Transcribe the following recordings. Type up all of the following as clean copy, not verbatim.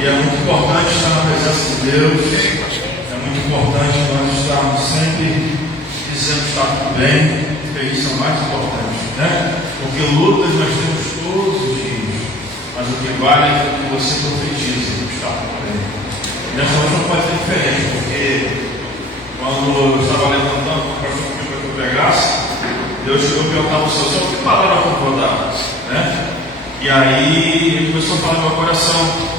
E é muito importante estar na presença de Deus. É muito importante nós estarmos sempre dizendo que está tudo bem, porque isso é o mais importante, né? Porque lutas nós temos todos os dias, mas o que vale é o que você profetiza, que está tudo bem. E nessa noite não pode ser diferente, porque quando eu estava levantando para que eu pregasse, Deus chegou e perguntava ao Senhor, que palavra eu vou dar? Né? E aí ele começou a falar no meu coração.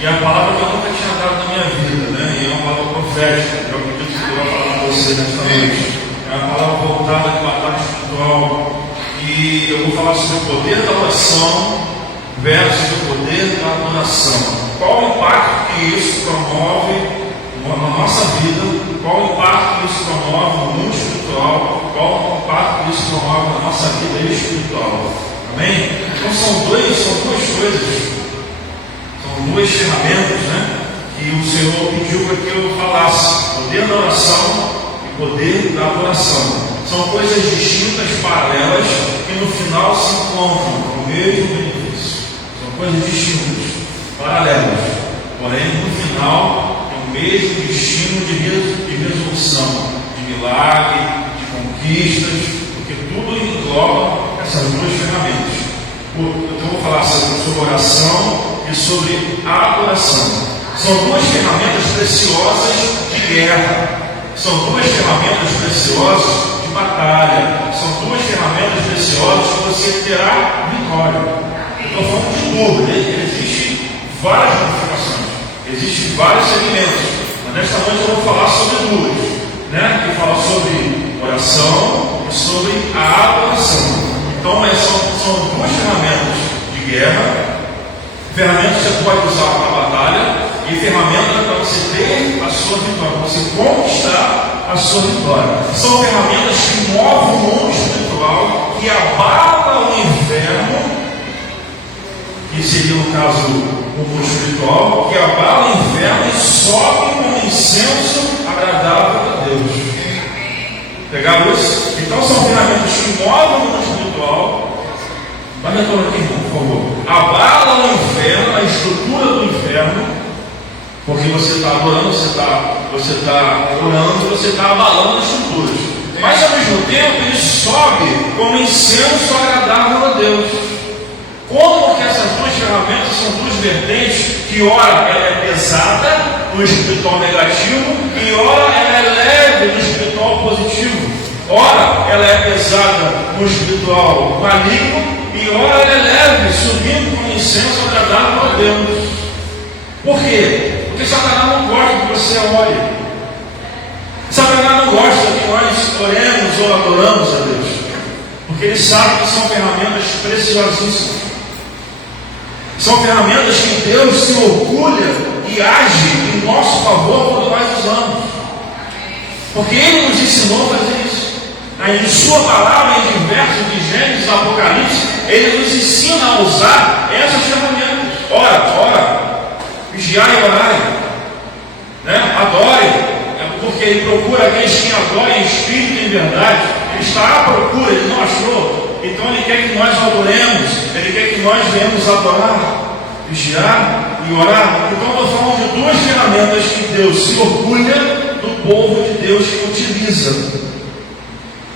E a palavra que eu nunca tinha dado na minha vida, né? E é uma palavra profética, que eu acredito que eu vou falar com você nesta noite. É uma palavra voltada de batalha espiritual. E eu vou falar sobre o poder da oração versus o poder da adoração. Qual o impacto que isso promove na nossa vida? Qual o impacto que isso promove no mundo espiritual? Qual o impacto que isso promove na nossa vida espiritual? Amém? Então são duas coisas. São duas ferramentas, né, que o Senhor pediu para que eu falasse: poder da oração e poder da adoração. São coisas distintas, paralelas, que no final se encontram com o mesmo benefício. São coisas distintas, paralelas, porém no final tem o mesmo destino de resolução, de milagre, de conquistas, porque tudo engloba essas duas ferramentas. Então eu vou falar sobre oração e sobre adoração. São duas ferramentas preciosas de guerra. São duas ferramentas preciosas de batalha. São duas ferramentas preciosas que você terá vitória. Estou falando de tudo. Existem várias ramificações. Existem vários segmentos. Mas nesta noite eu vou falar sobre duas, né? Que fala sobre oração e sobre a adoração. Então são duas ferramentas de guerra. Ferramentas que você pode usar para a batalha e ferramentas para você ter a sua vitória, para você conquistar a sua vitória. São ferramentas que movem o mundo espiritual, que abalam o inferno, que seria no caso o mundo espiritual, que abala o inferno e sobe com um incenso agradável a Deus. Pegaram isso? Então são ferramentas que movem o mundo espiritual. Vai retornar aqui, por favor. Abala o inferno, a estrutura do inferno, porque você está adorando, você está orando, você está abalando as estruturas. Mas ao mesmo tempo ele sobe como incenso agradável a Deus. Como que essas duas ferramentas são duas vertentes, que ora ela é pesada no espiritual negativo e ora ela é leve no espiritual positivo. Ora ela é pesada no espiritual maligno e ora ela é leve, subindo com incenso agradável a Deus. Por quê? Porque Satanás não gosta que você ore. Satanás não gosta que nós oremos ou adoramos a Deus, porque ele sabe que são ferramentas preciosíssimas. São ferramentas que Deus se orgulha e age em nosso favor quando nós usamos. Porque Ele nos ensinou a fazer isso. Em sua palavra, em diversos de Gênesis, Apocalipse, Ele nos ensina a usar essas ferramentas. Ora, vigiai e orai, né? Adore, porque Ele procura aqueles que adorem em espírito e em verdade. Ele está à procura, Ele não achou. Então Ele quer que nós adoremos, Ele quer que nós venhamos adorar, vigiar e orar. Então eu estou falando de duas ferramentas que Deus se orgulha do povo de Deus que utiliza.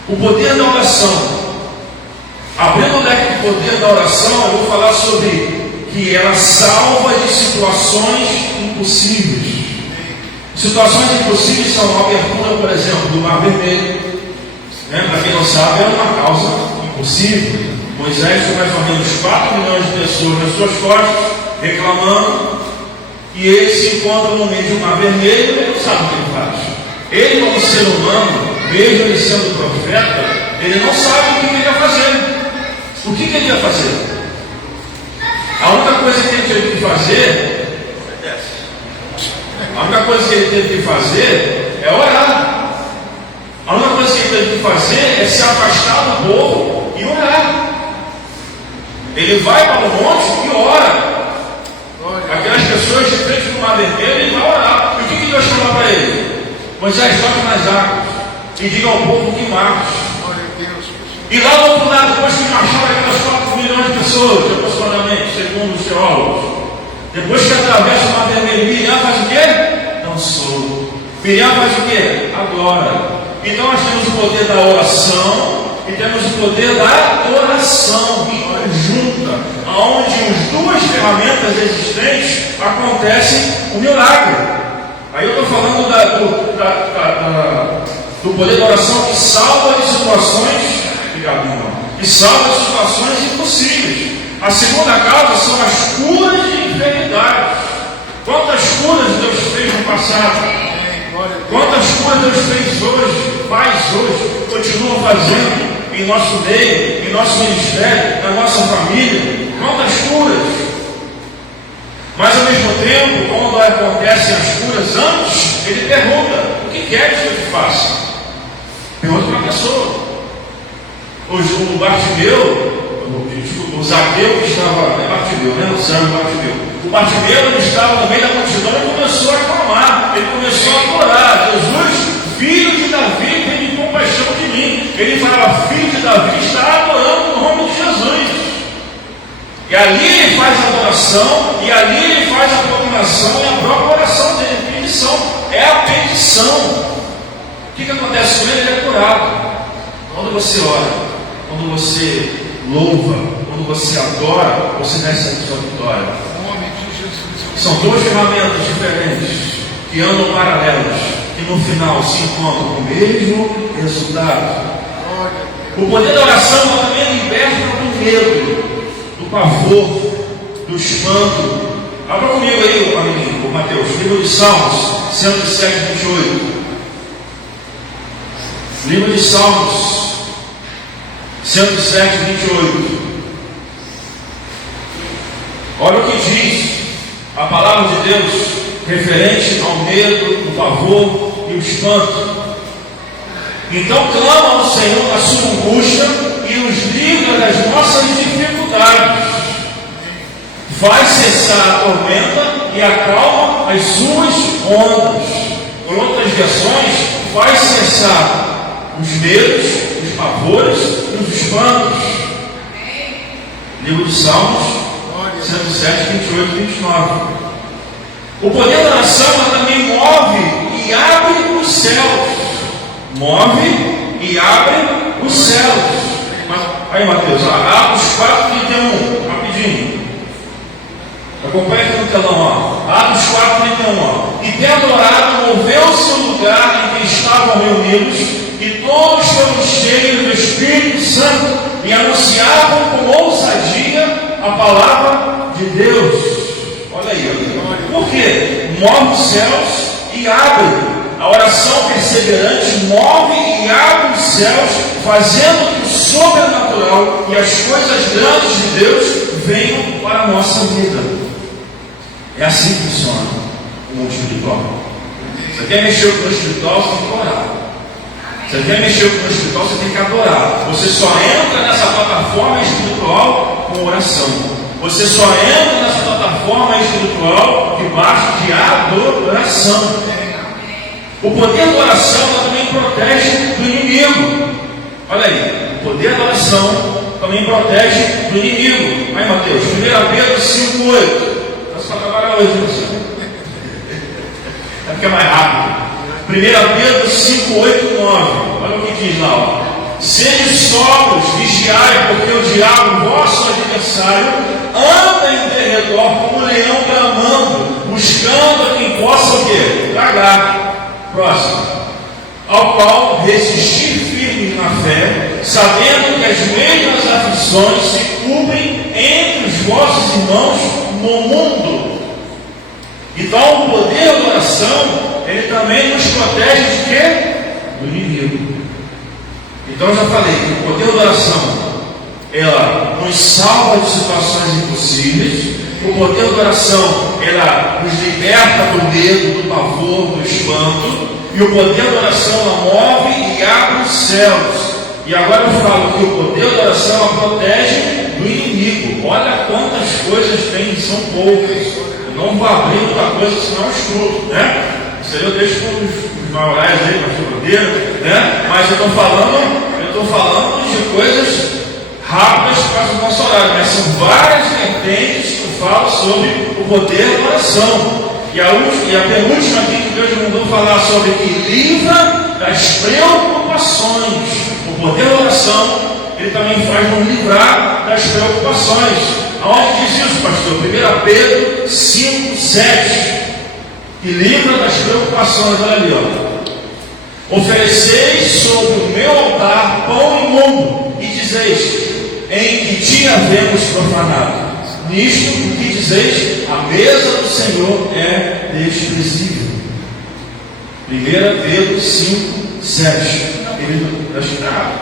O poder da oração. Abrindo o leque do poder da oração, eu vou falar sobre que ela salva de situações impossíveis. Situações impossíveis são a abertura, por exemplo, do Mar Vermelho. Para quem não sabe, era uma causa impossível. Moisés com mais ou menos 4 milhões de pessoas nas suas costas, reclamando, e ele se encontra no meio de um Mar Vermelho e ele não sabe o que ele faz. Ele, como ser humano, mesmo ele sendo profeta, ele não sabe o que ele ia fazer. O que ele ia fazer? A única coisa que ele teve que fazer, é orar. A única coisa que ele teve que fazer é se afastar do povo e orar. Ele vai para o monte e ora. Aquelas pessoas de frente do Mar Vermelho, ele vai orar. E o que Deus falou para ele? Moisés, toque nas águas e diga ao povo que marche. E lá do outro lado, depois que marcharam aquelas 4 milhões de pessoas, aproximadamente, segundo os teólogos, depois que atravessa o consolo. Miriam faz o quê? Adora. Então nós temos o poder da oração e temos o poder da adoração em conjunta, onde as duas ferramentas existentes acontecem o milagre. Aí eu estou falando do poder da oração que salva de situações, obrigado, irmão, que salva de situações impossíveis. A segunda causa são as curas de enfermidades. Quantas curas Deus fez no passado? Quantas curas Deus fez hoje, faz hoje, continua fazendo em nosso meio, em nosso ministério, na nossa família? Quantas curas? Mas ao mesmo tempo, quando acontecem as curas antes, ele pergunta: o que queres que eu te faça? Pergunta para a pessoa. O Bartimeu, o Zaqueu que estava, Bartimeu, né? O São Bartimeu. O Bartimeu, ele estava no meio da multidão e começou a clamar, ele começou a adorar: Jesus, filho de Davi, tem compaixão de mim. Ele falava: filho de Davi, está adorando no nome de Jesus. E ali ele faz a adoração, e ali ele faz a proclamação, e a própria oração dele, a petição, é a petição. O que acontece com ele? Ele é curado. Quando você ora, quando você louva, quando você adora, você recebe a sua vitória. São duas ferramentas diferentes que andam paralelas, que no final se encontram com o mesmo resultado. O poder da oração também liberta do medo, do pavor, do espanto. Abra comigo aí, amigo, Mateus, livro de Salmos 107, 28. Livro de Salmos 107, 28. Olha o que diz a palavra de Deus referente ao medo, o pavor e o espanto. Então clama ao Senhor na sua angústia e nos livra das nossas dificuldades. Faz cessar a tormenta e acalma as suas ondas. Por outras versões, faz cessar os medos, os pavores e os espantos. Livro de Salmos 107, 28 e 29. O poder da oração também move e abre os céus. Move e abre os céus. Aí, Mateus, Atos 4:31, rapidinho. Acompanha aqui no telão, ó. Atos 4:31, ó. E tendo orado, moveu-se o lugar em que estavam reunidos, e todos foram cheios do Espírito Santo e anunciavam com ousadia a palavra de Deus. Olha aí, por quê? Move os céus e abre. A oração perseverante move e abre os céus, fazendo que o sobrenatural e as coisas grandes de Deus venham para a nossa vida. É assim que funciona o mundo espiritual. Você quer mexer com o espiritual, você tem que orar. Você quer mexer com o espiritual, você tem que adorar. Você só entra nessa plataforma espiritual com oração. Você só entra nessa plataforma espiritual debaixo de adoração. O poder da oração também protege do inimigo. Olha aí, o poder da oração também protege do inimigo. Aí, Mateus, 1 Pedro 5:8. Está só acabar hoje, você. É porque é mais rápido. 1 Pedro 5:8 e 9. Olha o que diz lá, ó. Sede sóbrios, vigiai, porque o diabo, vosso adversário, anda em derredor como um leão bramando, buscando a quem possa o quê? Tragar. Próximo. Ao qual resistir firmes na fé, sabendo que as mesmas aflições se cumprem entre os vossos irmãos no mundo. Então o poder da oração, ele também nos protege de quê? Do inimigo. Então eu já falei que o poder da oração, ela nos salva de situações impossíveis. O poder da oração, ela nos liberta do medo, do pavor, do espanto. E o poder da oração, ela move e abre os céus. E agora eu falo que o poder da oração, ela protege do inimigo. Olha quantas coisas tem, são poucas. Eu não vou abrir muita coisa, senão eu escuro, né? Isso aí eu deixo com os maiorais aí, com a bandeira, né? Mas eu estou falando de coisas rápidas por causa do nosso horário, mas são várias vertentes que eu falo sobre o poder da oração. E a penúltima aqui que Deus mandou falar sobre que livra das preocupações. O poder da oração, ele também faz nos livrar das preocupações. Aonde diz isso, pastor? 1 Pedro 5, 7. Que livra das preocupações. Olha ali, ó. Ofereceis sobre o meu altar pão imundo, e dizeis: em que dia havemos profanado? Nisto que dizeis, a mesa do Senhor é desprezível. 1 Pedro 5, 7. Ele acho que está.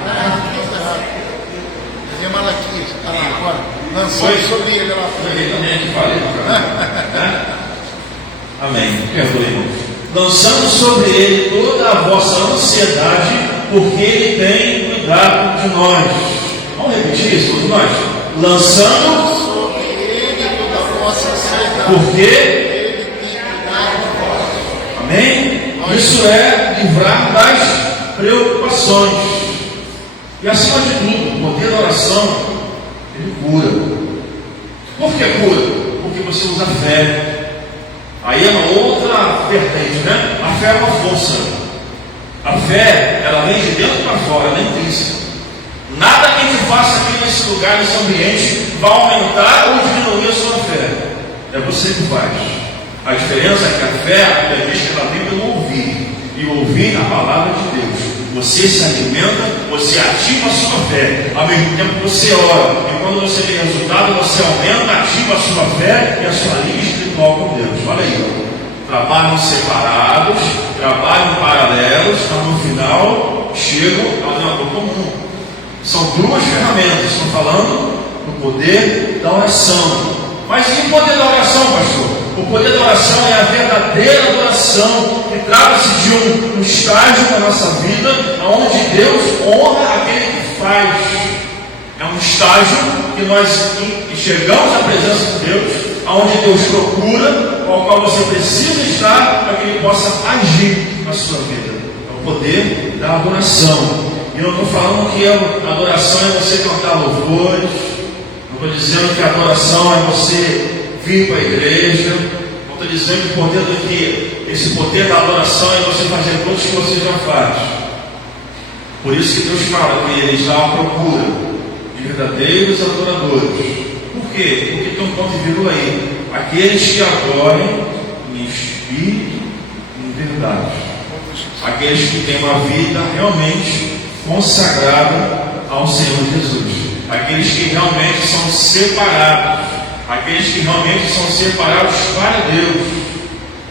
É Malaquias. Está lá agora. Lançando sobre ele lá. Eu também aqui falei. Amém. Perdoe, irmãos. Lançando sobre ele toda a vossa ansiedade, porque ele tem cuidado de nós. Vamos repetir isso todos nós? Lançando sobre ele toda a vossa ansiedade, porque ele tem cuidado de vós. amém? Isso é livrar das preocupações. E acima de tudo, o poder da oração, ele cura. Por que cura? Porque você usa fé. Aí é uma outra vertente, né? A fé é uma força. A fé, ela vem de dentro para fora, ela é intrínseca. Nada que a gente faça aqui nesse lugar, nesse ambiente, vai aumentar ou diminuir a sua fé. É você que faz. A diferença é que a fé, a Bíblia diz que ela vem pelo ouvir. E ouvir a palavra de Deus. Você se alimenta, você ativa a sua fé. Ao mesmo tempo você ora. E quando você tem resultado, você aumenta, ativa a sua fé e a sua linha espiritual com Deus. Olha aí. Trabalham separados, trabalham paralelos, mas no final chegam ao denominador comum. São duas ferramentas. Estou falando do poder da oração. Mas e o poder da oração, pastor? O poder da oração é a verdadeira adoração que trata-se de um estágio da nossa vida onde Deus honra aquele que faz. É um estágio que nós enxergamos a presença de Deus, onde Deus procura, ao qual você precisa estar para que Ele possa agir na sua vida. É o poder da adoração. E eu não estou falando que a adoração é você cantar louvores. Não estou dizendo que a adoração é você vir para a igreja. Não estou dizendo que o poder do que esse poder da adoração é você fazer coisas que você já faz. Por isso que Deus fala que Ele está à procura de verdadeiros adoradores. Por quê? Porque tem um ponto de vírgula aí. Aqueles que adorem em espírito e em verdade. Aqueles que têm uma vida realmente consagrada ao Senhor Jesus. Aqueles que realmente são separados. Aqueles que realmente são separados para Deus.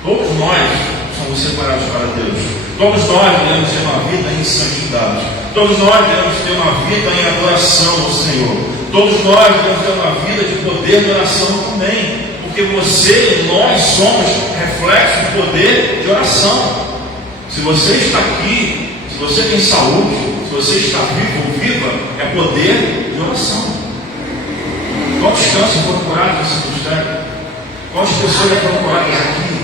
Todos nós somos separados para Deus. Todos nós devemos ter uma vida em santidade. Todos nós devemos ter uma vida em adoração ao Senhor. Todos nós devemos ter uma vida de poder de oração também. Porque você e nós somos reflexo do poder de oração. Se você está aqui, se você tem saúde, se você está vivo ou viva, é poder de oração. Quantos cânceres foram curados nessa circunstância? Quantas pessoas foram curadas aqui?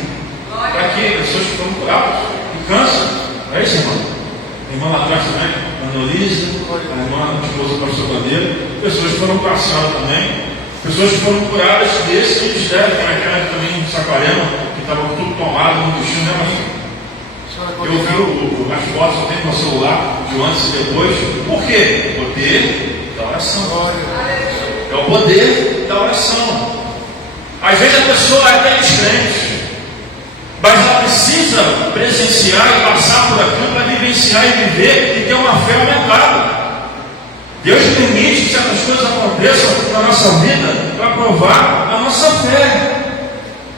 Aqui, pessoas que foram curadas de câncer. É isso, irmão? A irmã lá atrás também, a Annelise, a irmã, a esposa do pastor Bandeira. Pessoas que foram passadas também. Pessoas que foram curadas desse ministério, que naquela também em Saquarema, que estava tudo tomado no destino, né, mas eu vi as fotos, eu tenho no celular, de antes e depois. Por quê? O poder da oração. É o poder da oração. Às vezes a pessoa é até descrente, mas ela precisa presenciar e passar por aquilo para vivenciar e viver e ter uma fé aumentada. Deus permite que certas coisas aconteçam na nossa vida para provar a nossa fé.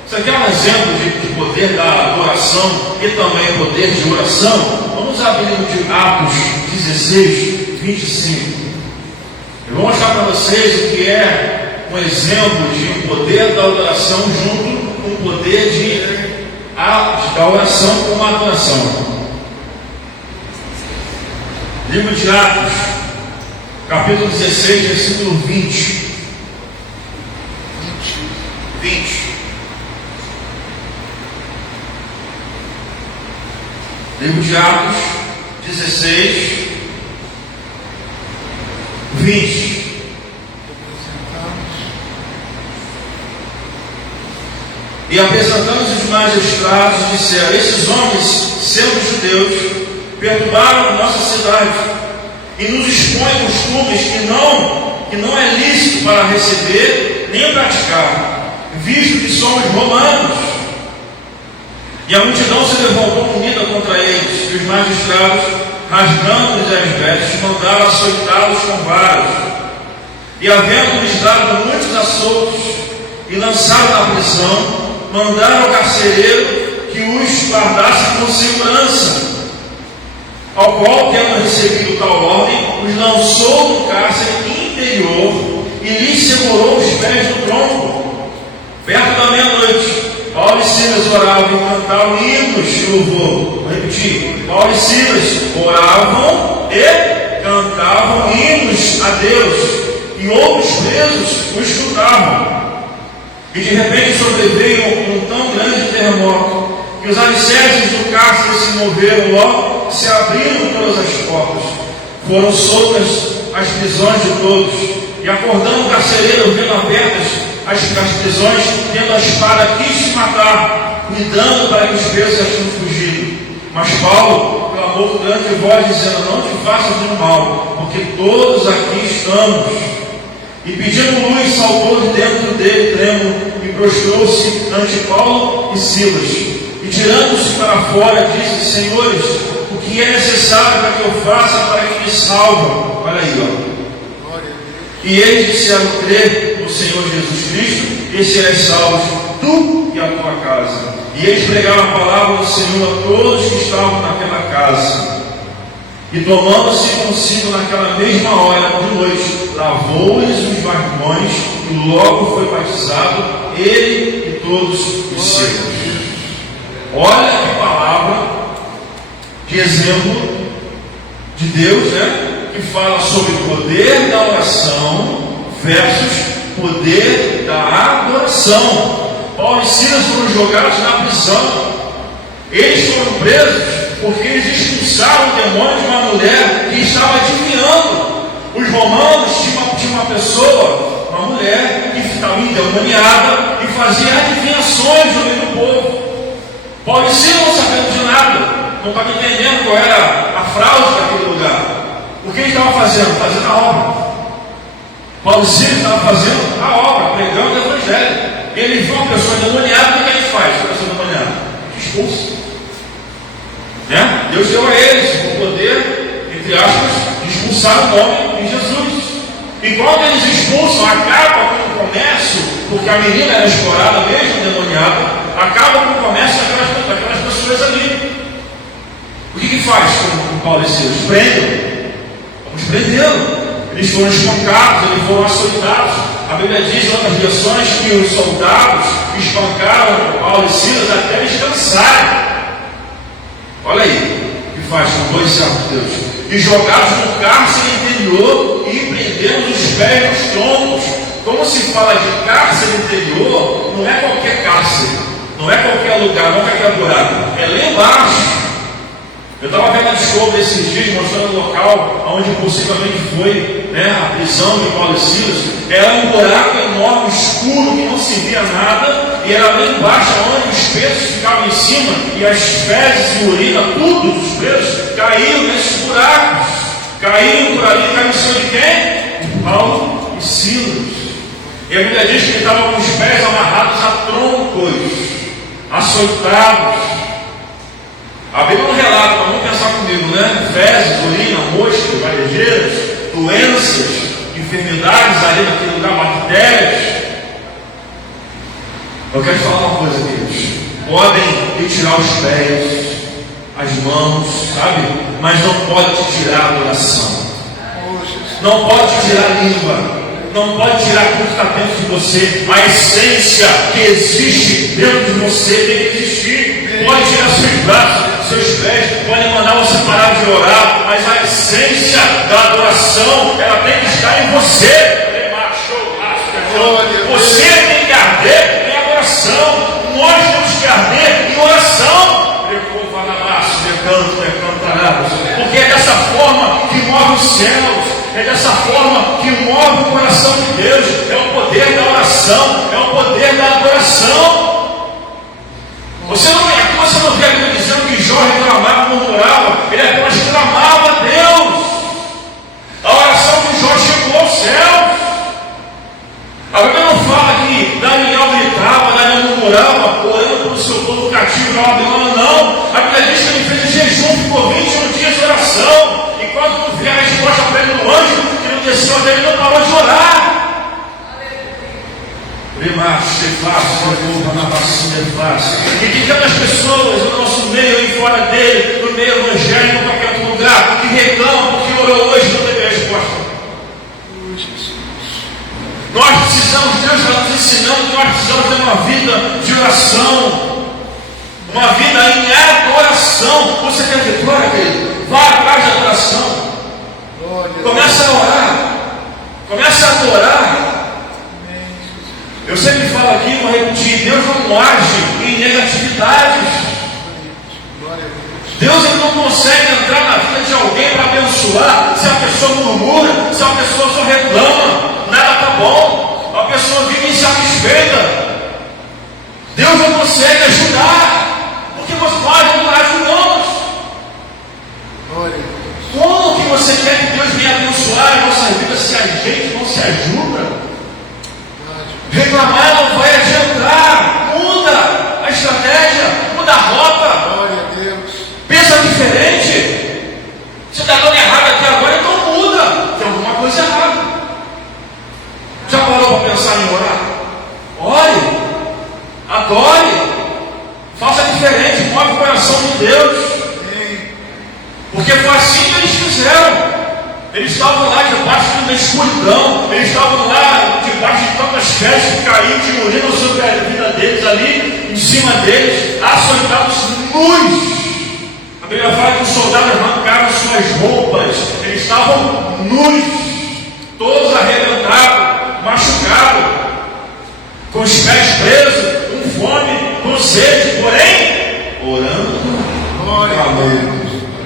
Isso aqui é um exemplo de poder da adoração e também poder de oração. Vamos abrir o livro de Atos 16, 25. Eu vou mostrar para vocês o que é um exemplo de um poder da oração junto com o poder da oração com a adoração. Livro de Atos, capítulo 16, versículo 20. 20. Livro de Atos 16, 20. E apresentando os magistrados, disseram: esses homens, sendo judeus, perturbaram nossa cidade e nos expõem costumes que não é lícito para receber nem praticar, visto que somos romanos. E a multidão se levantou unida contra eles, e os magistrados, rasgando-lhes as vestes, mandaram açoitá-los com varas. E havendo-lhes dado muitos açoutos e lançado na prisão, mandaram ao carcereiro que os guardasse com segurança, ao qual, tendo recebido tal ordem, os lançou no cárcere interior e lhes segurou os pés do tronco. Perto da meia-noite, Paulo e Silas oravam e cantavam hinos de louvor. Vou repetir: Paulo e Silas oravam e cantavam hinos a Deus, e outros presos o escutavam. E de repente sobreveio um tão grande terremoto que os alicerces do cárcere se moveram logo, se abriram todas as portas, foram soltas as prisões de todos, e acordando o carcereiro, vendo abertas as prisões, tendo a espada, quis se matar, cuidando para que os presos tinham fugido. Mas Paulo clamou com grande voz, dizendo: não te faças de mal, porque todos aqui estamos. E pedindo luz, saltou de dentro dele trêmulo e prostrou-se ante Paulo e Silas. E tirando-se para fora, disse: senhores, o que é necessário para que eu faça para que me salve? Olha aí, ó. E eles disseram: crê no Senhor Jesus Cristo, e serás salvo, tu e a tua casa. E eles pregaram a palavra do Senhor a todos que estavam naquela casa. E tomando-se consigo naquela mesma hora de noite, lavou-lhes os barbões, e logo foi batizado, ele e todos os seus. Olha que palavra, que exemplo de Deus, né? Que fala sobre o poder da oração versus poder da adoração. Paulo e Silas foram jogados na prisão. Eles foram presos porque eles expulsaram o demônio de uma mulher que estava adivinhando. Os romanos tinham uma pessoa, uma mulher, que estava endemoniada e fazia adivinhações no meio do povo. Paulo e Silas não sabendo de nada, não estavam entendendo qual era a fraude daquele lugar. O que ele estava fazendo? Fazendo a obra. Paulo e Silas estavam fazendo a obra, pregando o evangelho. Ele viu uma pessoa endemoniada, o que ele faz com a pessoa endemoniada? Expulsa. Né? Deus deu a eles o poder, entre aspas, de expulsar o homem em Jesus. E quando eles expulsam, acaba com o comércio, porque a menina era explorada, mesmo endemoniada, acaba com o comércio daquelas pessoas ali. O que faz com Paulo e Silas? Prendem. Vamos prendê-lo. Eles foram espancados, eles foram açoitados. A Bíblia diz em outras versões que os soldados espancaram Paulo e Silas até eles cansarem. Olha aí, o que faz com dois servos de Deus? E jogados no cárcere interior e prendendo os pés nos troncos. Como se fala de cárcere interior, não é qualquer cárcere, não é qualquer lugar, não é qualquer buraco, é lá embaixo. Eu estava vendo a Discovery esses dias, mostrando o local onde possivelmente foi, né, a prisão de Paulo e Silas. Era um buraco enorme, escuro, que não se via nada, e era lá embaixo onde os presos ficavam em cima, e as fezes e urina, tudo dos presos, caíram nesses buracos. Caíram por ali, caíram em cima de quem? Paulo e Silas. E a Bíblia diz que ele estava com os pés amarrados a troncos, açoitados. A Bíblia não relata, mas vamos pensar comigo, né? Fezes, urina, moscas, varejeiras, doenças, enfermidades ali naquele lugar, bactérias. Eu quero falar uma coisa, queridos. Podem retirar os pés, as mãos, sabe? Mas não pode te tirar a adoração. Não pode te tirar a língua. Não pode tirar aquilo que está dentro de você. A essência que existe dentro de você tem que existir. Pode tirar seus braços, seus pés, pode mandar você parar de orar, mas a essência da adoração, ela tem que estar em você. Você tem que arder em adoração. Nós temos que arder em oração. Porque é dessa forma que move os céus, é dessa forma que move o coração de Deus. É o poder da oração, é o poder da adoração. Você não vê a Bíblia dizendo que Jó reclamava, murmurava, ele apenas clamava a Deus. A oração de Jó chegou ao céu. A Bíblia não fala que Daniel gritava, Daniel murmurava, orando pelo seu povo cativo na Babilônia, não. A Bíblia diz que ele fez jejum, ficou 21 dias de oração. E quando não veio a resposta para ele do anjo, que não desceu até ele, não parou de orar. E que tantas pessoas no nosso meio e fora dele, no meio evangélico, em qualquer outro lugar, que reclamam porque orou hoje e não teve resposta. Nós precisamos, Deus está nos ensinando que nós precisamos ter uma vida de oração, uma vida em adoração. Você quer vitória, querido? Vá atrás da adoração. Começa a orar, começa a adorar. Eu sempre falo aqui, vou repetir, Deus não age em negatividades. Deus ele não consegue entrar na vida de alguém para abençoar se a pessoa murmura, se a pessoa só reclama, nada está bom, a pessoa vive insatisfeita. Deus não consegue ajudar, porque nós não ajudamos. Como que você quer que Deus venha abençoar a nossa vida se a gente não se ajuda? Reclamar não vai adiantar. Muda a estratégia, muda a rota. Glória a Deus. Pensa diferente. Você está dando errado até agora, então muda. Tem alguma coisa errada. Já parou para pensar em orar? Ore, adore, faça diferente, move o coração de Deus. Porque foi assim que eles fizeram. Eles estavam lá debaixo de uma escuridão, eles estavam lá debaixo de tantas festas que caíam, demolindo sobre a vida deles ali, em cima deles, açoitados nus. A Bíblia fala que os soldados arrancaram suas roupas, eles estavam nus, todos arrebentados, machucados, com os pés presos, com fome, com sede, porém, orando,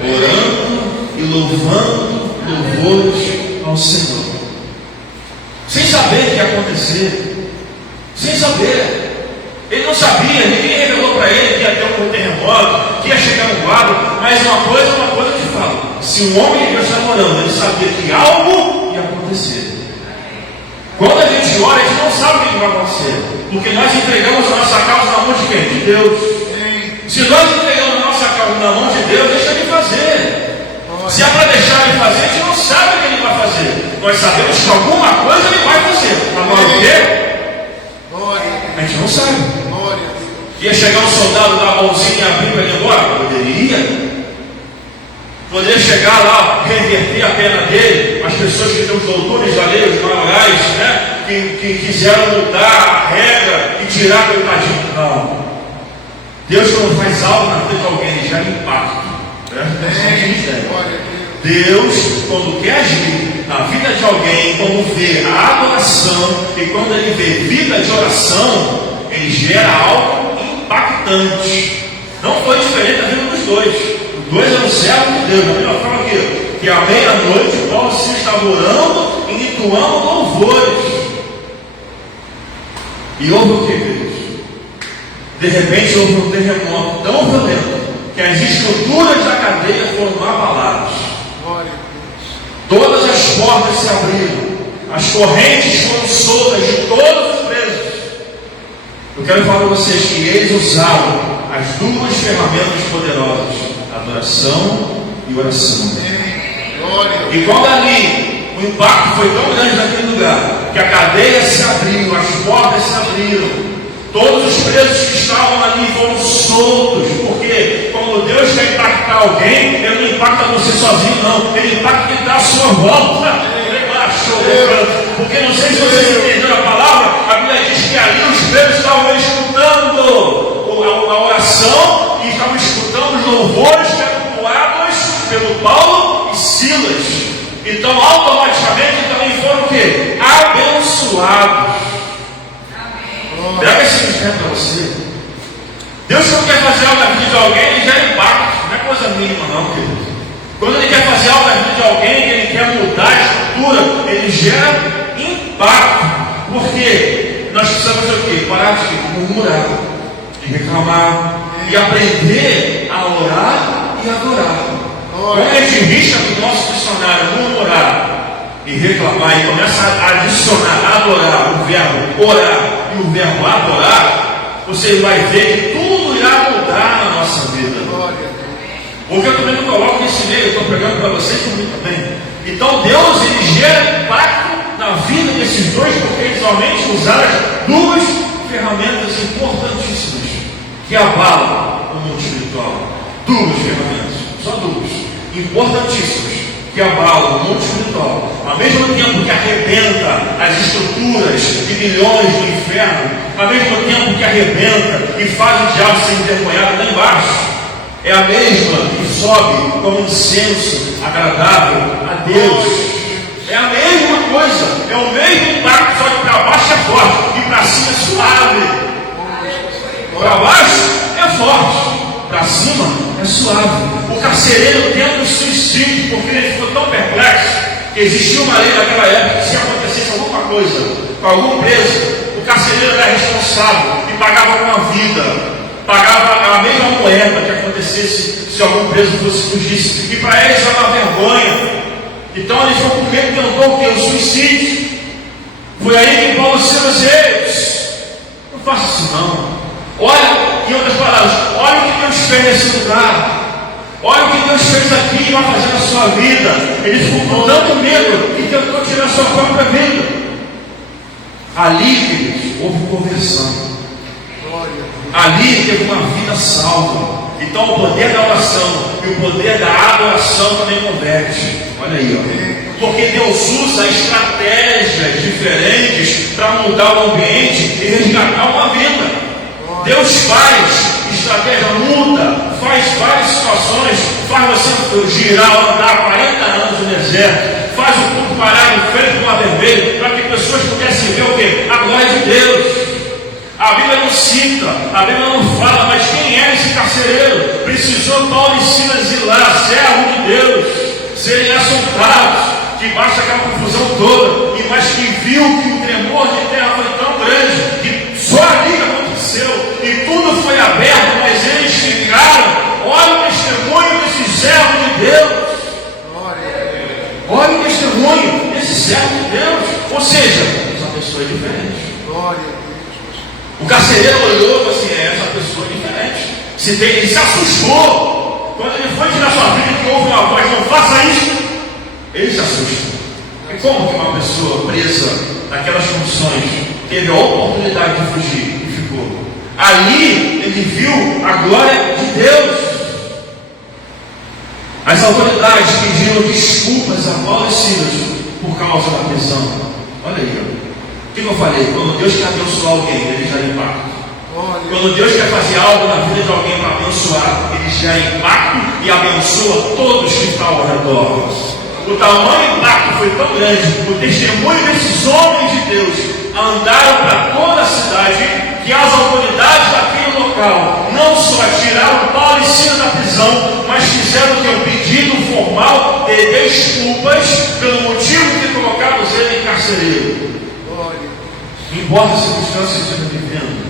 orando e louvando louvores ao Senhor, sem saber o que ia acontecer, sem saber. Ele não sabia, ninguém revelou para ele que ia ter um terremoto, que ia chegar no quadro, mas uma coisa eu te falo: se um homem de Deus estava orando, ele sabia que algo ia acontecer. Quando a gente ora, a gente não sabe o que vai acontecer, porque nós entregamos a nossa causa na mão de quem? De Deus. Se nós entregamos a nossa causa na mão de Deus, deixa ele fazer. Se é para deixar ele fazer, a gente não sabe o que ele vai fazer. Nós sabemos que alguma coisa ele vai fazer. Agora o quê? A gente não sabe. Ia chegar um soldado da mãozinha e abrir para ele embora? Poderia. Poderia chegar lá, reverter a pena dele. As pessoas que têm os doutores da lei, os maiorais, né? Que quiseram mudar a regra e tirar o coitadinho. Não. Deus, quando faz algo na vida de alguém, ele gera impacto. Deus, quando quer agir na vida de alguém, quando vê a adoração e quando ele vê vida de oração, ele gera algo impactante. Não foi diferente da vida dos dois. Os dois eram servos de Deus. A Bíblia fala aqui que à meia-noite Paulo se estava orando e entoando louvores. E houve o que, queridos? De repente houve um terremoto tão violento que as estruturas da cadeia foram abaladas. Todas as portas se abriram, as correntes foram soltas de todos os presos. Eu quero falar para vocês que eles usaram as duas ferramentas poderosas: adoração e oração. E quando ali o impacto foi tão grande naquele lugar que a cadeia se abriu, as portas se abriram, todos os presos que estavam ali foram soltos. Porque quando Deus quer impactar alguém, Ele não impacta você sozinho, não. Ele impacta quem está à sua volta. Porque não sei se vocês entenderam a palavra, a Bíblia diz que ali os presos estavam escutando a oração e estavam escutando os louvores que eram doados pelo Paulo e Silas. Então automaticamente também foram o quê? Abençoados. Pega esse mistério para você. Deus, quando quer fazer algo na vida de alguém, ele gera impacto. Não é coisa mínima, não, querido. Quando ele quer fazer algo na vida de alguém, que ele quer mudar a estrutura, ele gera impacto. Porque nós precisamos o quê? Parar de murmurar. de reclamar, e aprender a orar e adorar. Quando a gente risca do nosso dicionário murmurar e reclamar e começa a adicionar adorar, o verbo orar e o verbo adorar, você vai ver que tudo irá mudar na nossa vida. Porque eu também não coloco nesse meio, eu estou pregando para vocês comigo também. Então Deus, ele gera impacto na vida desses dois, porque eles somente usaram duas ferramentas importantíssimas que abalam o mundo espiritual. Duas ferramentas, só duas, importantíssimas, que abalam o mundo espiritual, ao mesmo tempo que arrebenta as estruturas de milhões do inferno, ao mesmo tempo que arrebenta e faz o diabo ser envergonhado lá embaixo. É a mesma que sobe como incenso agradável a Deus. É a mesma coisa, é o mesmo impacto, só que para baixo é forte e para cima é suave. Para baixo é forte, para cima é suave. O carcereiro tenta o suicídio porque ele ficou tão perplexo que existia uma lei naquela época que se acontecesse alguma coisa com algum preso, o carcereiro era responsável e pagava com a vida. Pagava a mesma moeda que acontecesse se algum preso fugisse. E para eles era uma vergonha. Então eles foram com medo, tentou o quê? O suicídio. Foi aí que Paulo disse eles: não faça isso não. Olha, em outras palavras, olha o que Deus fez nesse lugar. Olha o que Deus fez aqui e vai fazer na sua vida. Ele ficou com tanto medo que tentou tirar a sua própria vida. Ali, queridos, houve conversão. Ali teve uma vida salva. Então o poder da oração e o poder da adoração também converte. Olha aí, ó. Porque Deus usa estratégias diferentes para mudar o ambiente e resgatar uma vida. Deus faz estratégia, muda, faz várias situações, faz você girar, andar 40 anos no deserto, faz o culto parar em frente do mar vermelho, para que pessoas pudessem ver o quê? A glória de Deus. A Bíblia não cita, a Bíblia não fala, mas quem é esse carcereiro? Precisou Paulo e Silas ir lá, servo de Deus, serem assaltados, debaixo daquela confusão toda, e mas que viu que o tremor de terra foi tão grande, que só ali aconteceu, e tudo foi aberto, mas eles ficaram. Olha o testemunho desse servo de Deus. Olha o testemunho desse servo de Deus. Ou seja, essa pessoa é diferente. O carcereiro olhou e falou assim: essa pessoa é diferente. Ele se assustou. Quando ele foi tirar sua vida e ouve uma voz: não faça isso. Ele se assusta. E como que uma pessoa presa naquelas condições teve a oportunidade de fugir e ficou? Ali ele viu a glória de Deus. As autoridades pediram desculpas a Paulo e Silas por causa da prisão. Olha aí, ó. O que eu falei? Quando Deus quer abençoar alguém, ele gera impacto. Quando Deus quer fazer algo na vida de alguém para abençoar, ele gera impacto e abençoa todos que estão ao redor. O tamanho do impacto foi tão grande, o testemunho desses homens de Deus andaram para toda a cidade, que as autoridades daquele local não só tiraram Paulo e Silas da prisão, mas fizeram que um pedido formal de desculpas pelo motivo de colocarmos ele em carcereiro. Embora as circunstâncias estejam vivendo,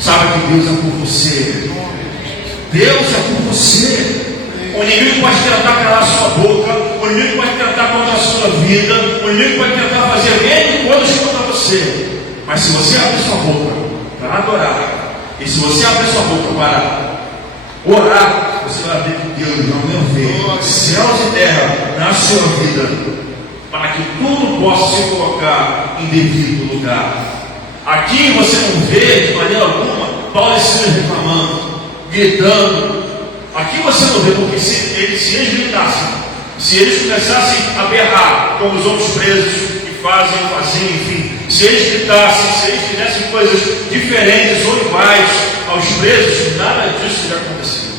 sabe que Deus é por você. Deus é por você. O inimigo pode tentar calar a sua boca, o inimigo pode tentar contra a sua vida, o inimigo pode tentar fazer N coisas contra você. Mas se você abrir sua boca para adorar, e se você abrir sua boca para orar, você vai ver que Deus não vê céus e terra na sua vida, para que tudo possa se colocar em devido lugar. Aqui você não vê de maneira alguma Paulo e Silas reclamando, gritando. Aqui você não vê, porque se eles gritassem, se eles começassem a berrar como os outros presos que faziam, enfim, se eles gritassem, se eles fizessem coisas diferentes ou iguais aos presos, nada disso teria acontecido.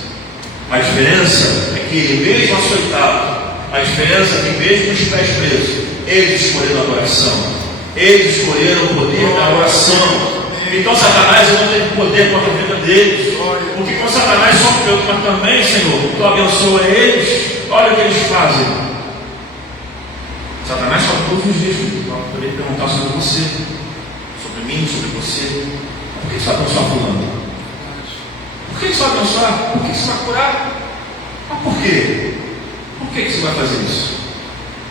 A diferença é que ele mesmo açoitado, a diferença é que mesmo os pés presos, eles escolheram a adoração, eles escolheram o poder da oração. Então Satanás não teve poder contra a vida deles, porque com Satanás só eu, mas também, Senhor, tu abençoa eles. Olha o que eles fazem. Satanás fala todos os dias para poder perguntar sobre você, sobre mim, sobre você. Por que Satanás está falando? você vai abençoar? Por que você vai curar? Mas por quê? Por que você vai fazer isso?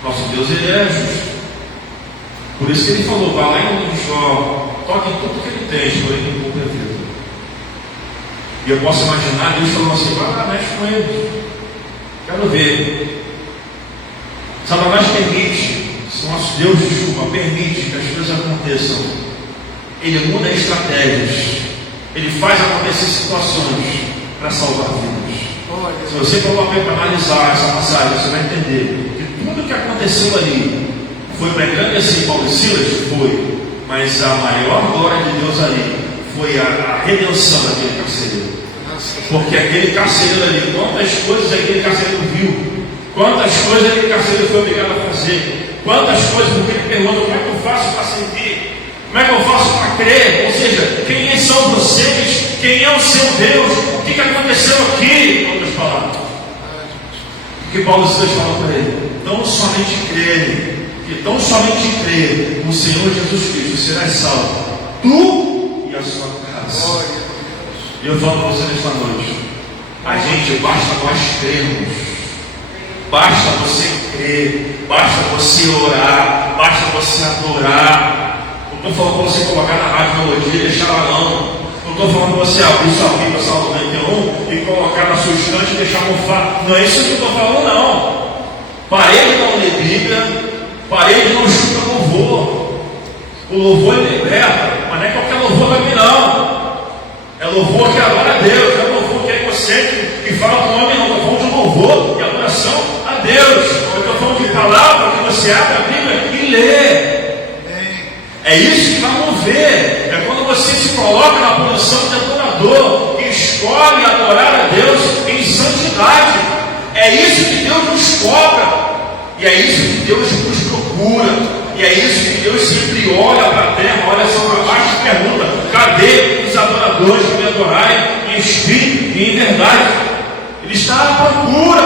Nosso Deus, Ele é justo. Por isso que Ele falou, vá lá em nome de Jó, toque em tudo que Ele tem, porém não cumpre a vida. E eu posso imaginar Deus falando assim, vai lá, mexe com ele. Quero ver. Satanás permite, se nosso Deus, desculpa, permite que as coisas aconteçam. Ele muda estratégias. Ele faz acontecer situações para salvar vidas. Se você colocar para analisar essa passagem, você vai entender que tudo que aconteceu ali foi para engrandecer Paulo e Silas? Foi. Mas a maior glória de Deus ali foi a redenção daquele carcereiro. Porque aquele carcereiro ali, quantas coisas aquele carcereiro viu, quantas coisas aquele carcereiro foi obrigado a fazer, quantas coisas, porque ele pergunta, como é que eu faço para servir? Como é que eu faço para crer? Ou seja, quem são vocês? Quem é o seu Deus? O que aconteceu aqui? Outras palavras. O que Paulo e Silas falam para ele? Tão somente crerem, que tão somente crer no Senhor Jesus Cristo serás salvo, tu e a sua casa. E eu falo para você nesta noite, a gente, basta nós crermos, basta você crer, basta você orar, basta você adorar. Não estou falando para você colocar na rádio melodia e deixar lá não. Não estou falando para você abrir sua Bíblia, Salmo 91, e colocar na sua estante e deixar mofar. Não é isso que eu estou falando não. Parei de não ler Bíblia, parei de não escutar louvor. O louvor ele liberta, mas não é qualquer louvor para mim não. É louvor que adora a Deus, é louvor que é egocêntrico, que fala com o homem, não. Estou falando de louvor e adoração a Deus. Eu estou falando de palavra que você abre a Bíblia e lê. É isso que vai mover. É quando você se coloca na posição de adorador, que escolhe adorar a Deus em santidade. É isso que Deus nos cobra. E é isso que Deus nos procura. E é isso que Deus sempre olha para a terra, olha só para baixo e pergunta: cadê os adoradores que me adorarem em espírito e em verdade? Ele está à procura.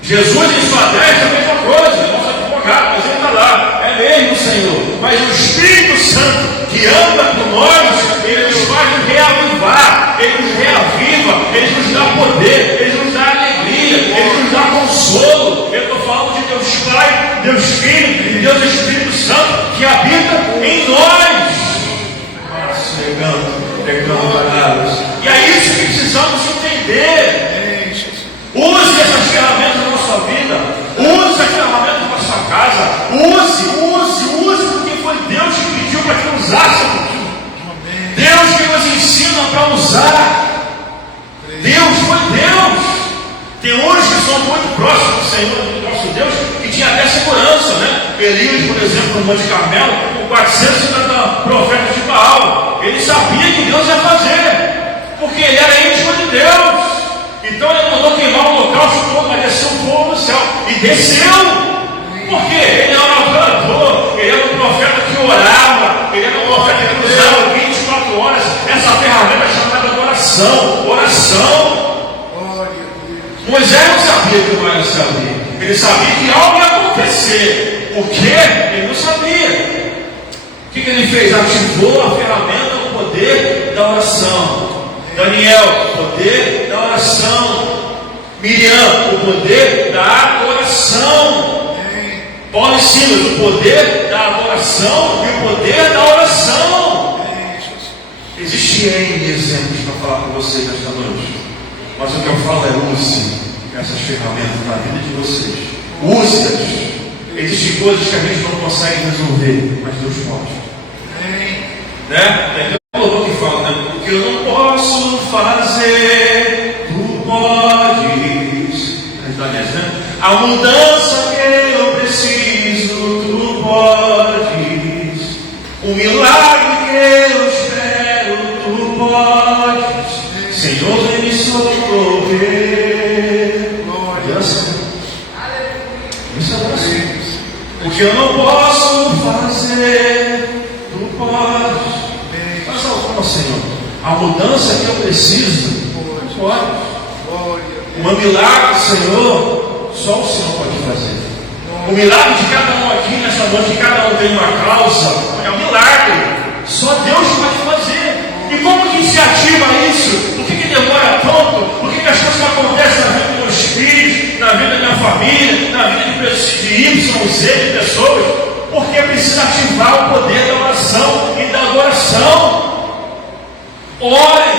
Jesus em sua destra, a mesma coisa, nosso advogado, mas ele está lá. É mesmo, Senhor. Mas o Espírito Santo que anda por nós, ele nos faz reavivar, ele nos reaviva, ele nos dá poder, ele nos dá alegria, ele nos dá consolo. Eu estou falando de Deus Pai, Deus Filho e Deus Espírito Santo que habita em nós. Pegando palavras. E é isso que precisamos entender. Use essas ferramentas na sua vida, use as ferramentas na sua casa, use, porque foi Deus que pediu para que usássemos. Deus que nos ensina para usar. Deus foi Deus. Tem uns que são muito próximos do Senhor, do nosso Deus, que tinha até segurança, né? Elias, por exemplo, no Monte Carmelo, com 450 profetas de Baal, ele sabia que Deus ia fazer, porque ele era íntimo de Deus. Então ele mandou queimar o holocausto todo, mas desceu um fogo do céu. E desceu. Por quê? Ele era um adorador, ele era um profeta que orava, ele era um profeta que usava 24 horas essa ferramenta chamada de oração. Moisés não sabia que o mar ia se abrir. Ele sabia que algo ia acontecer. O que? Ele não sabia. O que ele fez? Ativou a ferramenta, o poder da oração. Daniel, o poder da oração. Miriam, o poder da adoração. Paulo e Silas, o poder da adoração e o poder da oração. Existem N exemplos para falar com vocês nesta noite. Mas o que eu falo é use essas ferramentas na vida de vocês. Use-as. Existem coisas que a gente não consegue resolver, mas Deus pode. Né? Tem um louvor que fala, né? O que eu não posso fazer, tu podes. Né? A mudança que eu preciso, tu podes. O milagre que eu espero, tu podes. Senhor, vem me socorrer. O que eu não posso fazer, tu podes. Mas ao Senhor, a mudança que eu preciso, tu podes. Um milagre, Senhor, só o Senhor pode fazer. O milagre de cada um aqui nessa noite, que cada um tem uma causa, é um milagre. Só Deus pode fazer. E como que se ativa isso? O que demora ativar o poder da oração e da adoração. Ore,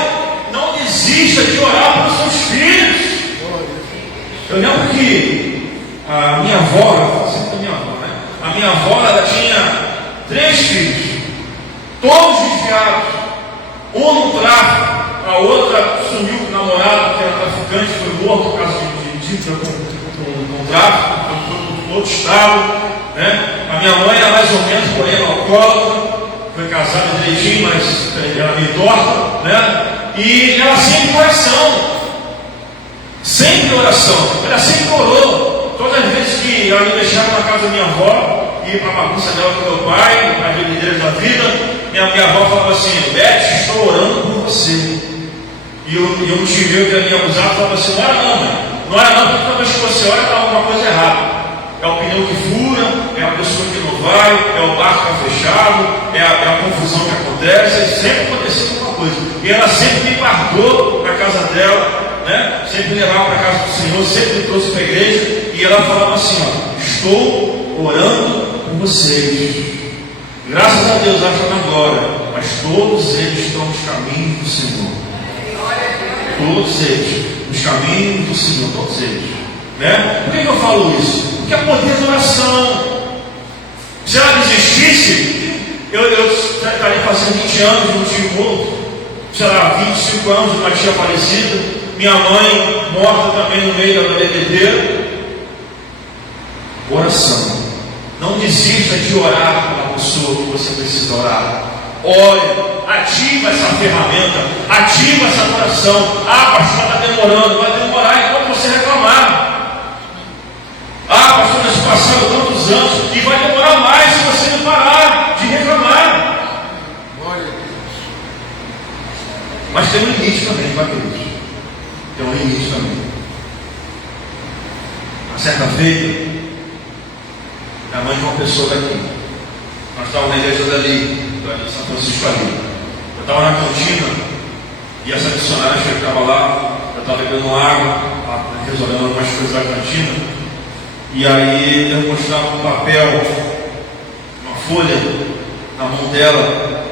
não desista de orar para os seus filhos. Eu lembro que a minha avó, sempre a minha avó, né? A minha avó, ela tinha 3 filhos, todos desviados, um no tráfico, a outra sumiu com o namorado, que era traficante, foi morto por causa de dívida com tráfico, foi para outro estado, né? A minha mãe era mais ou menos, porém, alcoólatra, foi casada direitinho, mas era meio torta, né? E ela sempre oração. Sempre oração, ela sempre orou. Todas as vezes que ela me deixava na casa da minha avó, ia para a bagunça dela com meu pai, as doideiras da vida, minha avó falava assim: Beth, estou orando por você. E eu tive eu que a minha abusada falava assim: não era não, mãe, não era não, porque toda vez que você ora está alguma coisa errada. É o pneu que fura, é a pessoa que não vai, é o barco que está fechado, é a confusão que acontece, sempre aconteceu alguma coisa. E ela sempre me guardou na casa dela, né? Sempre me levava para a casa do Senhor, sempre me trouxe para a igreja, e ela falava assim: ó, estou orando por vocês. Graças a Deus, acha na glória, mas todos eles estão nos caminhos do Senhor. Todos eles, nos caminhos do Senhor, todos eles. Né? Por que eu falo isso? Porque é poder de oração. Se ela desistisse, eu estaria fazendo 20 anos de um tio morto, sei lá, 25 anos de uma tia falecida, minha mãe morta também no meio da bebedeira. Oração. Não desista de orar pela pessoa que você precisa orar. Ore, ativa essa ferramenta, ativa essa oração. Ah, pastor, está demorando, vai demorar enquanto você reclamar. Ah, pastor, nós passamos tantos anos, e vai demorar mais se você não parar de reclamar. Glória a Deus. Mas tem um limite também, vai, queridos? Tem um limite também. Uma certa feita, a mãe de uma pessoa daqui, nós estávamos na igreja dali, de São Francisco ali. Eu estava na cantina, e essa missionária que estava lá, eu estava bebendo água, resolvendo algumas coisas da cantina. E aí eu mostrava um papel, uma folha na mão dela,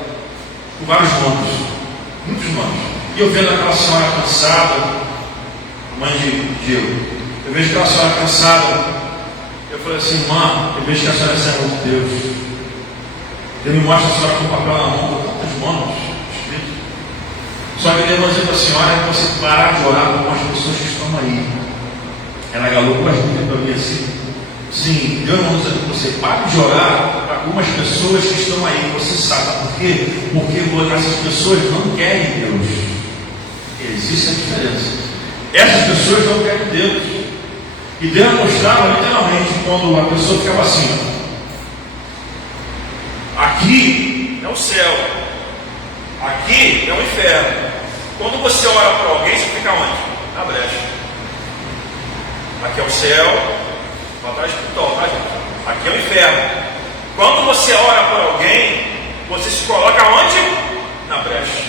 com vários nomes, muitos nomes. E eu vendo aquela senhora cansada, a mãe de Diego, eu vejo aquela senhora cansada, eu falei assim: irmã, eu vejo que a senhora é serva de Deus. Ele me mostra a senhora com o papel na mão, com tantos nomes escritos. Só que Deus vai dizer para a senhora é você parar de orar por as pessoas que estão aí. Ela galou com as mãos para mim assim: sim, Deus não usa que você pare de orar para algumas pessoas que estão aí. Você sabe por quê? Porque essas pessoas não querem Deus. Existe a diferença. Essas pessoas não querem Deus. E Deus mostrava literalmente quando a pessoa ficava assim: aqui é o céu, aqui é o inferno. Quando você ora para alguém, você fica onde? Na brecha. Aqui é o céu, está espiritual, tá, gente? Aqui é o inferno. Quando você ora por alguém, você se coloca onde? Na brecha.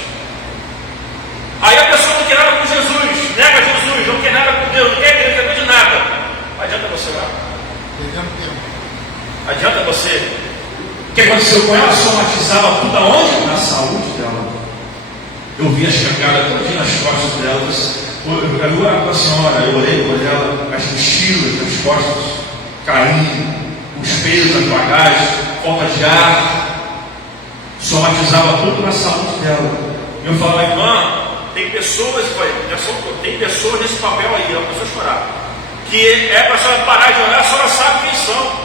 Aí a pessoa não quer nada com Jesus, nega Jesus, não quer nada com Deus, não quer igreja, não quer de nada. Adianta você orar? Perdendo tempo. Adianta você? O que aconteceu com ela? Somatizava tudo aonde? Na saúde dela. Eu vi as cangadas todinha nas costas dela. Eu orava com a senhora, eu orei por ela, as mochilas nas costas, carinho, os pesos das bagagens, falta de ar. Somatizava tudo na saúde dela. Eu falava: irmã, tem pessoas nesse papel aí, a pessoa chorar, que é para a senhora parar de orar, a senhora sabe quem são.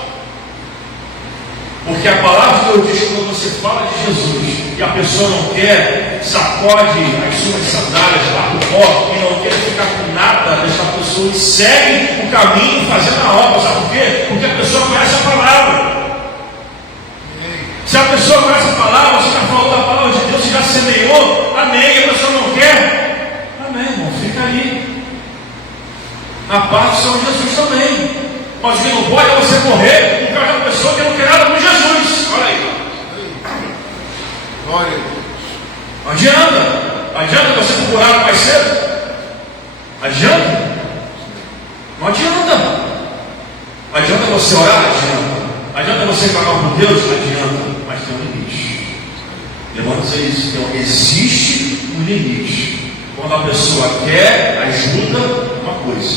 Porque a palavra de Deus diz que quando você fala de Jesus e a pessoa não quer, sacode as suas sandálias lá do pó e não quer ficar com nada dessa pessoa e segue o caminho fazendo a obra. Sabe por quê? Porque a pessoa conhece a palavra. Se a pessoa conhece a palavra, você está falando da palavra de Deus, você já semeou, amém. E a pessoa não quer, amém, irmão, fica ali na paz do Senhor Jesus também. Mas o que não pode é você morrer por causa da pessoa que não quer nada com Jesus. Olha aí. Glória a Deus. Não adianta. Adianta você procurar mais cedo? Adianta? Não adianta. Adianta você orar? Adianta. Adianta você clamar por Deus? Adianta. Eu vou dizer isso. Então, existe um limite. Quando a pessoa quer ajuda, é uma coisa.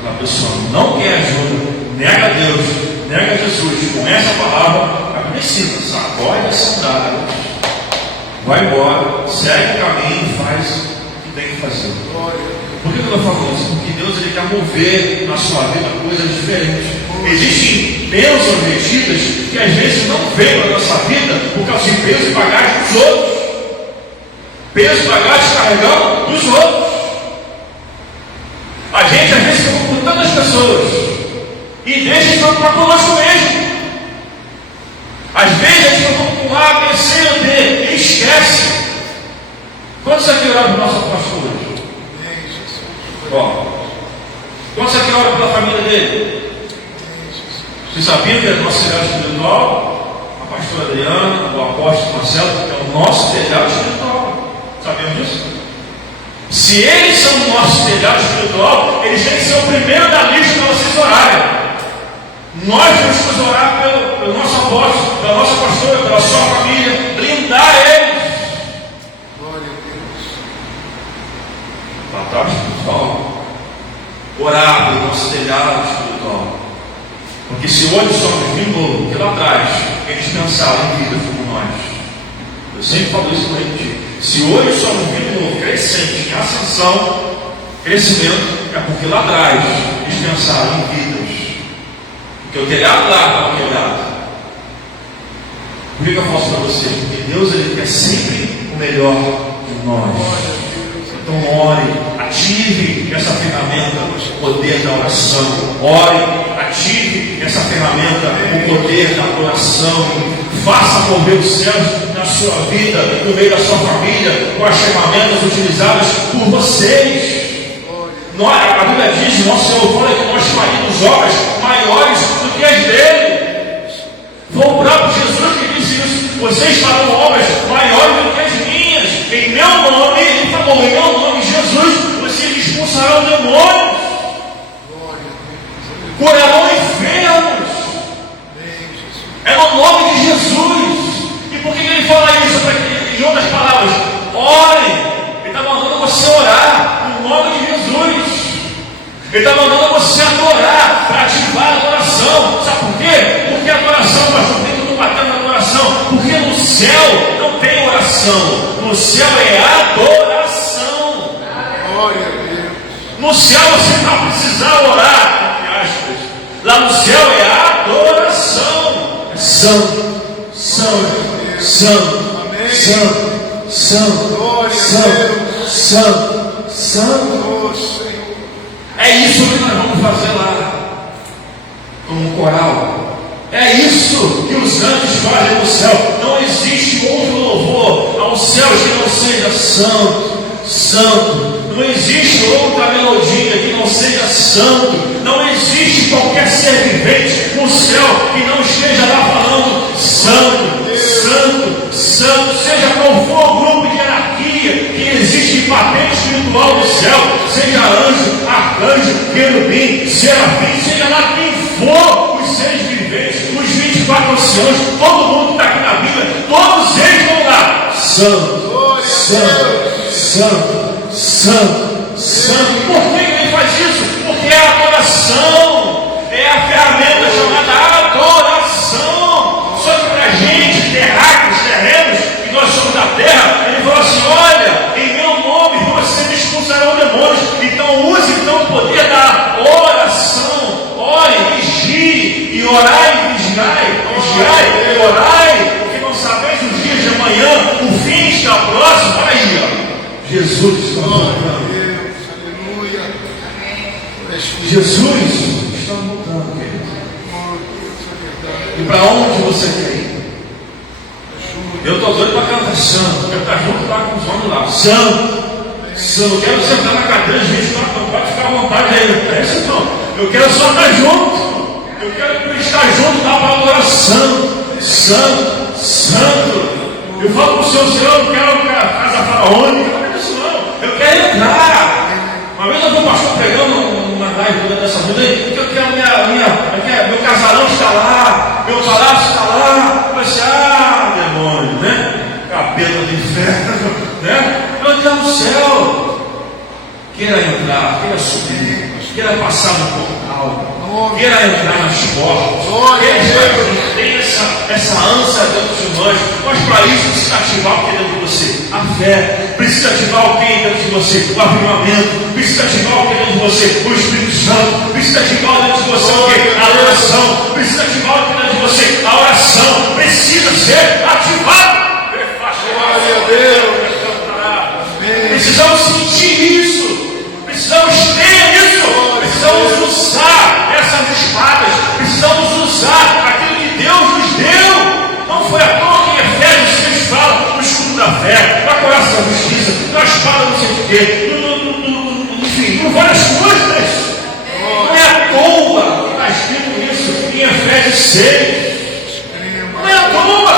Quando a pessoa não quer ajuda, nega a Deus, nega a Jesus, conhece a palavra, a precisa, sacode a sandália, vai embora, segue o caminho e faz o que tem que fazer. Por que eu estou falando isso? Porque Deus ele quer mover na sua vida coisas diferentes. Existem bênçãos retidas que às vezes não vêm na nossa vida por causa de peso e bagagem dos outros. Peso e bagagem carregando dos outros. A gente às vezes se preocupa com tantas pessoas e deixa de se preocupar conosco mesmo. Às vezes a gente se preocupa com A, B, C ou D e esquece. Quantos aqui oraram para o nosso apóstolo hoje? Ó, quantos aqui oram pela família dele? Vocês sabiam que é o nosso telhado espiritual? A pastora Adriana, o apóstolo Marcelo, é o nosso telhado espiritual. Sabiam disso? Se eles são o nosso telhado espiritual, eles têm que ser o primeiro da lista para vocês orarem. Nós temos que orar pelo nosso apóstolo, pela nossa pastora, pela sua família, blindar eles. Glória a Deus. Batalha espiritual. Orar pelo nosso telhado espiritual. Porque se hoje somos de novo, que lá atrás eles pensaram em vida como nós. Eu sempre falo isso para repetir. Se hoje somos de novo, crescente, em ascensão, crescimento, é porque lá atrás eles pensaram em vidas. Porque o telhado lá estava quebrado. Por que eu falo para vocês? Porque Deus ele quer sempre o melhor de nós. Então ore, ative essa ferramenta, o poder da oração. Ore, ative essa ferramenta, o poder da oração. Faça mover os céus na sua vida, no meio da sua família, com as ferramentas utilizadas por vocês. A Bíblia diz, nosso Senhor fala que nós faríamos obras maiores do que as dele. Foi o próprio Jesus que disse isso. Vocês farão obras maiores do que as minhas. Em meu nome, ele falou, em meu nome, Jesus, vocês expulsarão demônios. Curarão enfermos. É no nome de Jesus. E por que ele fala isso? Em outras palavras, orem. Ele está mandando você orar no nome de Jesus. Ele está mandando você adorar, para ativar a adoração. Sabe por quê? Porque a adoração, pastor, tem que eu estou batendo na adoração. Porque no céu não tem oração. No céu é adoração. Glória a Deus. No céu você não precisa orar, entre aspas. Lá no céu é adoração. É santo, santo, santo, santo, santo, santo, santo, santo. É isso que nós vamos fazer lá, como um coral. É isso que os anjos fazem no céu. Não existe outro louvor ao céu que não seja santo, santo. Não existe outra melodia que não seja santo. Não existe qualquer ser vivente no céu que não esteja lá falando santo, santo, santo. Seja qual for o grupo de hierarquia que existe em patente espiritual do céu, seja anjo, arcanjo, querubim, serafim, seja lá quem for os seres viventes, os 24 anciãos, todo mundo que está aqui na Bíblia, todos eles vão lá. Santo, santo, santo, santo, santo. Por que ele faz isso? Porque é a adoração, é a ferramenta chamada adoração. Só que para a gente, terráqueos, terrenos, que nós somos da terra, ele falou assim: olha, em meu nome vocês me expulsarão demônios. Então use então o poder da oração. Ore, vigie, e orai e vigiai, vigiai e orai, porque não sabeis os dias de amanhã, o fim está próximo. Olha aí, ó. Jesus está voltando. Jesus está voltando, querido. E para onde você quer ir? Eu estou doido para cantar santo. Eu quero estar junto lá com os homens lá. Santo. Santo. Eu quero sentar na cadeira, gente, não pode ficar à vontade aí. Não presta não. Eu quero só estar junto. Eu quero estar junto lá para adorar santo. Santo. Santo. Eu falo para o Senhor, eu não quero casa faraônica. Não é isso não. Eu quero entrar. Uma vez eu vi um pastor pregando uma live dessa vida aí, que eu quero meu casarão está lá, meu palácio está lá. Eu falei assim, demônio, né? Capeta céu. Queira entrar, queira subir, queira passar no portal, queira entrar nas portas. Tem essa ânsia dentro de nós. Mas para isso precisa ativar o que é dentro de você? A fé. Precisa ativar o que é dentro de você? O avivamento. Precisa ativar o que é dentro de você? O Espírito Santo. Precisa ativar dentro de você o que? A adoração. Precisa ativar o que é dentro de você? A oração. Precisa ser ativado. Glória a Deus. Precisamos sentir isso. Precisamos ter isso. Precisamos usar essas espadas. Precisamos usar aquilo que Deus nos deu. Não foi à toa que em Efésios 6 fala no escudo da fé, na coraça da justiça, na espada não sei o quê, enfim, por várias coisas. Não é à toa que está escrito isso em Efésios 6. Não é à toa.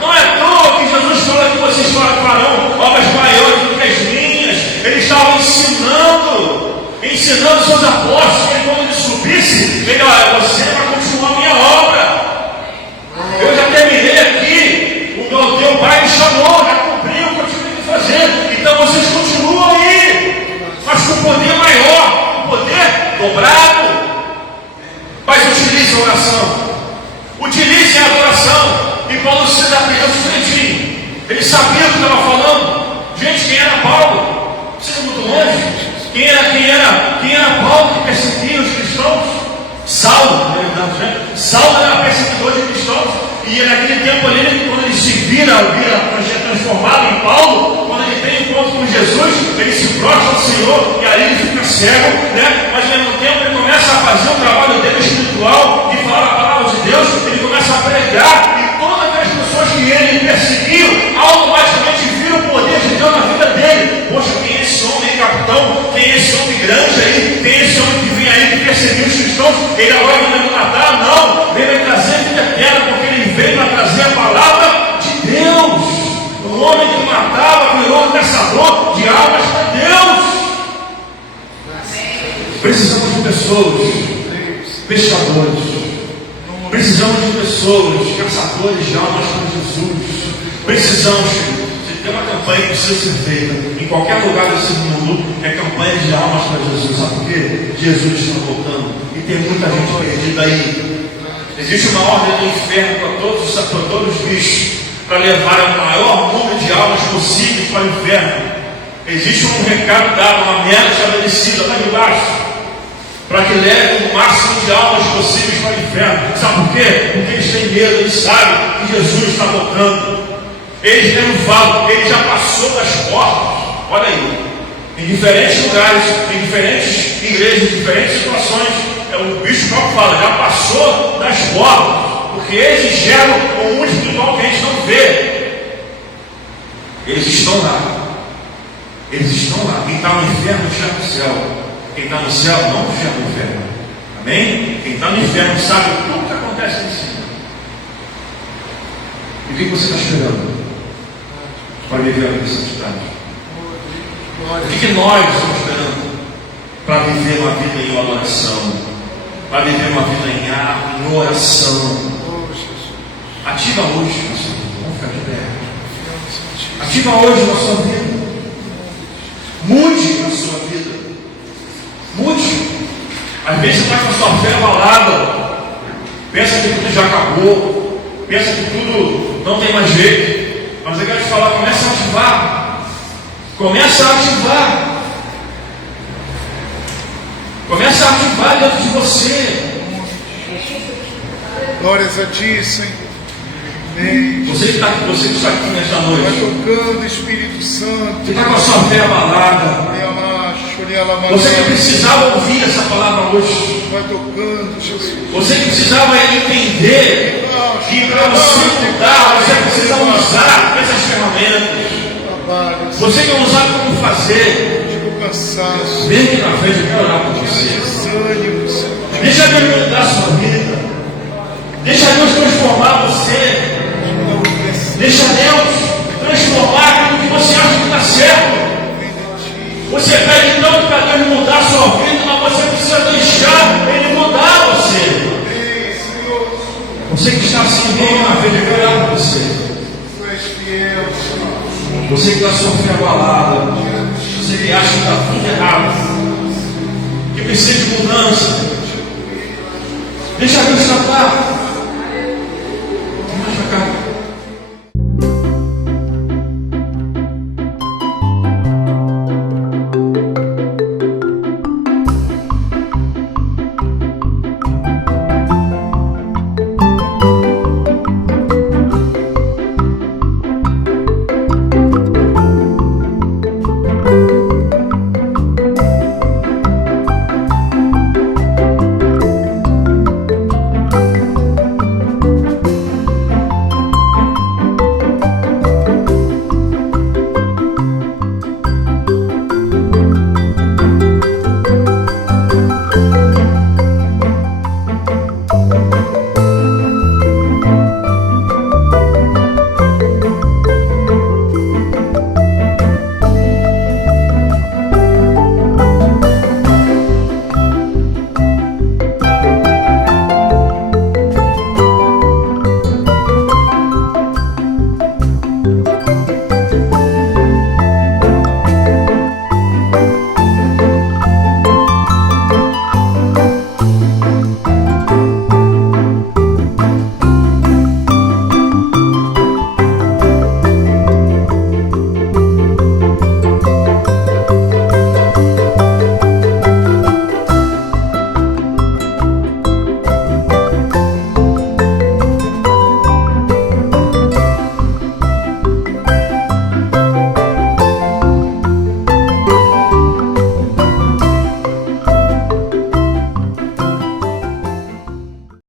Não é à toa que Jesus fala que vocês farão obras maiores do que as minhas. Ele estava ensinando seus apóstolos, que quando ele subisse, ele, olha, você vai continuar a minha obra. Eu já terminei aqui, o meu Pai me chamou, já cumpriu o que eu tive que fazer. Então vocês continuam aí, mas com poder maior, com poder dobrado. Mas utilize a oração, utilize a adoração. E Paulo se aprendeu direitinho. Ele sabia o que estava falando. Gente, quem era Paulo? Precisa muito longe. Quem era Paulo que perseguia os cristãos? Saulo, na verdade, né? Saulo era perseguidor de cristãos. E naquele tempo ali, quando ele se vira transformado em Paulo, quando ele tem encontro com Jesus, ele se prostra ao Senhor e aí ele fica cego, né? Mas ao mesmo tempo ele começa a fazer o trabalho dele espiritual, de falar a palavra de Deus, ele começa a pregar, e todas as pessoas que ele perseguiu, automaticamente viram o poder de Deus na vida dele. Poxa, quem é esse homem, capitão? Quem é esse homem grande aí? Quem é esse homem que vem aí que perseguiu os cristãos? Ele agora não vai me matar? Não, ele vai trazer vida eterna, porque ele veio para trazer a palavra de Deus. O homem que matava virou um caçador de almas para Deus. Precisamos de pessoas pescadores. Precisamos de pessoas caçadores de almas para Jesus. Precisamos, se tem uma campanha que precisa ser feita em qualquer lugar desse mundo, é campanha de almas para Jesus. Sabe por quê? Jesus está voltando e tem muita gente perdida aí. Existe uma ordem do inferno para todos os bichos, para levar o maior número de almas possíveis para o inferno. Existe um recado dado, uma meta estabelecida lá de baixo, para que leve o máximo de almas possíveis para o inferno. Sabe por quê? Porque eles têm medo, eles sabem que Jesus está voltando. Eles não falam, ele já passou das portas. Olha aí, em diferentes lugares, em diferentes igrejas, em diferentes situações, o bicho próprio fala, já passou das portas, porque eles geram um mundo espiritual que a gente não vê. Eles estão lá. Eles estão lá. Quem está no inferno enxerga o céu. Quem está no céu não enxerga o inferno. Amém? Quem está no inferno sabe tudo que acontece em cima. E o que você está esperando para viver a vida de santidade? O que nós estamos esperando para viver uma vida em adoração? Para viver uma vida em oração? Ativa hoje na sua vida. Vamos ficar de pé. Ativa hoje na sua vida. Mude na sua vida. Mude. Às vezes você está com a sua fé abalada. Pensa que tudo já acabou. Pensa que tudo não tem mais jeito. Mas eu quero te falar, começa a ativar. Começa a ativar. Começa a ativar dentro de você. Glórias a ti, Senhor. Você que está aqui nessa noite, vai tocando, Espírito Santo. Você está com a sua fé abalada. Você que precisava ouvir essa palavra hoje. Vai tocando, Jesus. Você que precisava entender que para você mudar, você precisa usar essas ferramentas. Você que não sabe como fazer. Vem aqui na frente, eu quero orar por você. Deixa Deus mudar a sua vida. Deixa Deus transformar você. Deixa Deus transformar aquilo que você acha que está certo. Você pede tanto para Deus mudar a sua vida, mas você precisa deixar Ele mudar você. Você que está assim, vem na frente, eu quero orar por você. Você que está sofrendo abalada. você acha que está tudo errado.